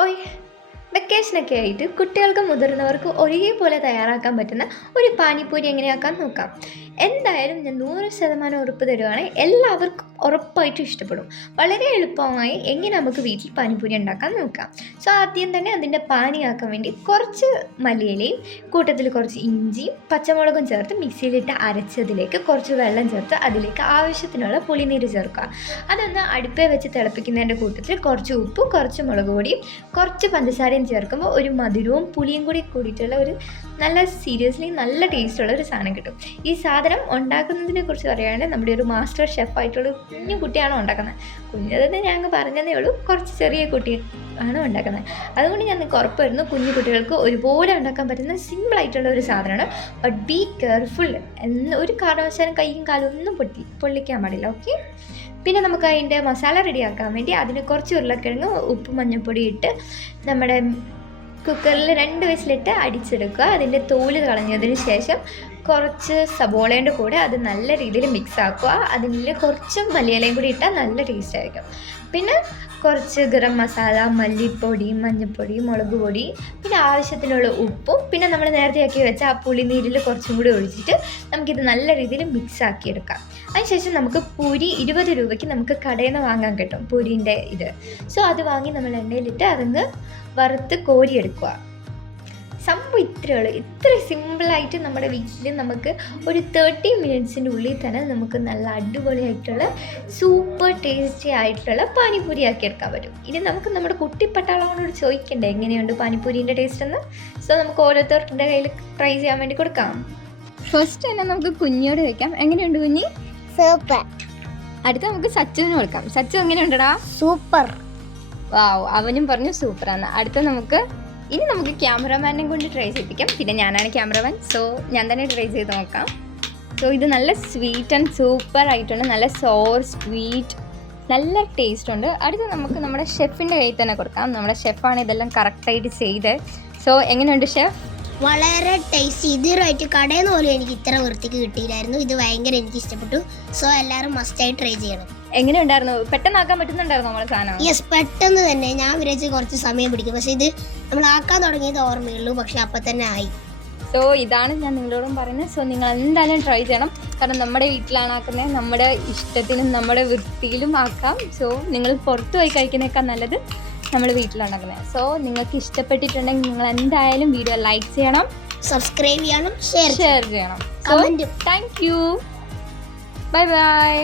ഓയ് വെക്കേഷനൊക്കെ ആയിട്ട് കുട്ടികൾക്കും മുതിർന്നവർക്കും ഒരേപോലെ തയ്യാറാക്കാൻ പറ്റുന്ന ഒരു പാനിപ്പൂരി എങ്ങനെയാക്കാൻ നോക്കാം. എന്തായാലും ഞാൻ 100% ഉറപ്പ് തരുവാണ്, എല്ലാവർക്കും ഉറപ്പായിട്ടും ഇഷ്ടപ്പെടും. വളരെ എളുപ്പമായി എങ്ങനെ നമുക്ക് വീട്ടിൽ പാനിപ്പൂരി ഉണ്ടാക്കാൻ നോക്കാം. സോ ആദ്യം തന്നെ അതിൻ്റെ പാനിയാക്കാൻ വേണ്ടി കുറച്ച് മല്ലിയിലയും കൂട്ടത്തിൽ കുറച്ച് ഇഞ്ചിയും പച്ചമുളകും ചേർത്ത് മിക്സിയിലിട്ട് അരച്ചതിലേക്ക് കുറച്ച് വെള്ളം ചേർത്ത് അതിലേക്ക് ആവശ്യത്തിനുള്ള പുളിനീര് ചേർക്കുക. അതൊന്ന് അടുപ്പേ വെച്ച് തിളപ്പിക്കുന്നതിൻ്റെ കൂട്ടത്തിൽ കുറച്ച് ഉപ്പും കുറച്ച് മുളക് പൊടിയും കുറച്ച് പഞ്ചസാരയും ചേർക്കുമ്പോൾ ഒരു മധുരവും പുളിയും കൂടി കൂടിയിട്ടുള്ള ഒരു നല്ല ടേസ്റ്റുള്ള ഒരു സാധനം കിട്ടും. ഈ സാധനം ഉണ്ടാക്കുന്നതിനെ കുറിച്ച് പറയുകയാണെങ്കിൽ നമ്മുടെ ഒരു മാസ്റ്റർ ഷെഫായിട്ടുള്ള കുഞ്ഞു കുട്ടിയാണ് ഉണ്ടാക്കുന്നത്. കുഞ്ഞതെന്ന് ഞാൻ പറഞ്ഞതേ ഉള്ളൂ, കുറച്ച് ചെറിയ കുട്ടി ആണ് ഉണ്ടാക്കുന്നത്. അതുകൊണ്ട് ഞാൻ നിങ്ങൾക്ക് ഉറപ്പ് വരുന്നു, കുഞ്ഞു കുട്ടികൾക്ക് ഒരുപോലെ ഉണ്ടാക്കാൻ പറ്റുന്ന സിമ്പിളായിട്ടുള്ള ഒരു സാധനമാണ്. ബട്ട് ബി കെയർഫുൾ, ഒരു കാരണവശാലും കൈയും കാലും ഒന്നും പൊള്ളിക്കാൻ പാടില്ല. ഓക്കെ, പിന്നെ നമുക്ക് അതിൻ്റെ മസാല റെഡിയാക്കാൻ വേണ്ടി അതിന് കുറച്ച് ഉരുളക്കിഴങ്ങ് ഉപ്പ് മഞ്ഞൾപ്പൊടി ഇട്ട് നമ്മുടെ കുക്കറിൽ 2 വിസിലിട്ട് അടിച്ചെടുക്കുക. അതിൻ്റെ തോല് കളഞ്ഞതിന് ശേഷം കുറച്ച് സബോളേൻ്റെ കൂടെ അത് നല്ല രീതിയിൽ മിക്സ് ആക്കുക. അതിൽ കുറച്ച് മല്ലിയിലയും കൂടി ഇട്ടാൽ നല്ല ടേസ്റ്റ് ആയിരിക്കും. പിന്നെ കുറച്ച് ഗരം മസാല, മല്ലിപ്പൊടി, മഞ്ഞൾപ്പൊടി, മുളക് പൊടി, പിന്നെ ആവശ്യത്തിനുള്ള ഉപ്പും, പിന്നെ നമ്മൾ നേരത്തെ ആക്കി വെച്ച ആ പുളിനീരിൽ കുറച്ചും കൂടി ഒഴിച്ചിട്ട് നമുക്കിത് നല്ല രീതിയിൽ മിക്സ് ആക്കിയെടുക്കാം. അതിനുശേഷം നമുക്ക് പൂരി 20 രൂപയ്ക്ക് നമുക്ക് കടയിൽ നിന്ന് വാങ്ങാൻ കിട്ടും പൂരീൻ്റെ ഇത്. സോ അത് വാങ്ങി നമ്മൾ എണ്ണയിലിട്ട് അതങ്ങ് വറുത്ത് കോരിയെടുക്കുക. സംഭവം ഇത്രയേ ഉള്ളൂ. ഇത്ര സിമ്പിളായിട്ട് നമ്മുടെ വീട്ടിൽ നമുക്ക് ഒരു 30 മിനിറ്റ്സിൻ്റെ ഉള്ളിൽ തന്നെ നമുക്ക് നല്ല അടിപൊളിയായിട്ടുള്ള സൂപ്പർ ടേസ്റ്റി ആയിട്ടുള്ള പാനിപ്പൂരി ആക്കിയെടുക്കാൻ പറ്റും. ഇനി നമുക്ക് നമ്മുടെ കുട്ടിപ്പട്ടാളോട് ചോദിക്കണ്ടേ എങ്ങനെയുണ്ട് പാനിപ്പൂരിൻ്റെ ടേസ്റ്റ് എന്ന്. സോ നമുക്ക് ഓരോരുത്തരുടെ കയ്യിൽ ട്രൈ ചെയ്യാൻ വേണ്ടി കൊടുക്കാം. ഫസ്റ്റ് തന്നെ നമുക്ക് കുഞ്ഞോട് വയ്ക്കാം. എങ്ങനെയുണ്ട് കുഞ്ഞി? സൂപ്പർ. അടുത്ത നമുക്ക് സച്ചുവിന് കൊടുക്കാം. സച്ചു എങ്ങനെയുണ്ടടാ? സൂപ്പർ. വാവ്, അവനും പറഞ്ഞു സൂപ്പറാണ്. അടുത്ത ഇനി നമുക്ക് ക്യാമറമാനെ കൊണ്ട് ട്രൈ ചെയ്യിപ്പിക്കാം. പിന്നെ ഞാനാണ് ക്യാമറമാൻ, സോ ഞാൻ തന്നെ ട്രൈ ചെയ്ത് നോക്കാം. സോ ഇത് നല്ല സ്വീറ്റ് ആൻഡ് സൂപ്പർ ആയിട്ടുണ്ട്. നല്ല സോർ സ്വീറ്റ്, നല്ല ടേസ്റ്റ് ഉണ്ട്. അടുത്ത് നമുക്ക് നമ്മുടെ ഷെഫിൻ്റെ കയ്യിൽ തന്നെ കൊടുക്കാം. നമ്മുടെ ഷെഫാണ് ഇതെല്ലാം കറക്റ്റായിട്ട് ചെയ്ത്. സോ എങ്ങനെയുണ്ട് ഷെഫ്? വളരെ ടേസ്റ്റി. ഇതുവരെയായിട്ട് കടയിൽ നിന്ന് പോലും എനിക്ക് ഇത്ര വൃത്തിക്ക് കിട്ടിയില്ലായിരുന്നു. ഇത് ഭയങ്കര എനിക്ക് ഇഷ്ടപ്പെട്ടു. സോ എല്ലാവരും മസ്റ്റായി ട്രൈ ചെയ്യണം. എങ്ങനെ ഉണ്ടായിരുന്നു? പെട്ടെന്ന് ആക്കാൻ പറ്റുന്നുണ്ടായിരുന്നു നമ്മളെ സാധനം? യെസ്, പെട്ടെന്ന് തന്നെ. ഞാൻ വിചാരിച്ച് കുറച്ച് സമയം പിടിക്കും, പക്ഷേ ഇത് നമ്മൾ ആക്കാൻ തുടങ്ങിയത് ഓർമ്മയുള്ളൂ, പക്ഷെ അപ്പം തന്നെ ആയി. സോ ഇതാണ് ഞാൻ നിങ്ങളോടും പറയുന്നത്. സോ നിങ്ങൾ എന്തായാലും ട്രൈ ചെയ്യണം. കാരണം നമ്മുടെ വീട്ടിലാണ് ആക്കുന്നത്, നമ്മുടെ ഇഷ്ടത്തിനും നമ്മുടെ വൃത്തിയിലും ആക്കാം. സോ നിങ്ങൾ പുറത്ത് പോയി കഴിക്കുന്നേക്കാൾ നല്ലത് നമ്മൾ വീട്ടിലുണ്ടാക്കുന്നത്. സോ നിങ്ങൾക്ക് ഇഷ്ടപ്പെട്ടിട്ടുണ്ടെങ്കിൽ നിങ്ങൾ എന്തായാലും വീഡിയോ ലൈക്ക് ചെയ്യണം, സബ്സ്ക്രൈബ് ചെയ്യണം, ഷെയർ ചെയ്യണം. Comment. Thank you. Bye bye.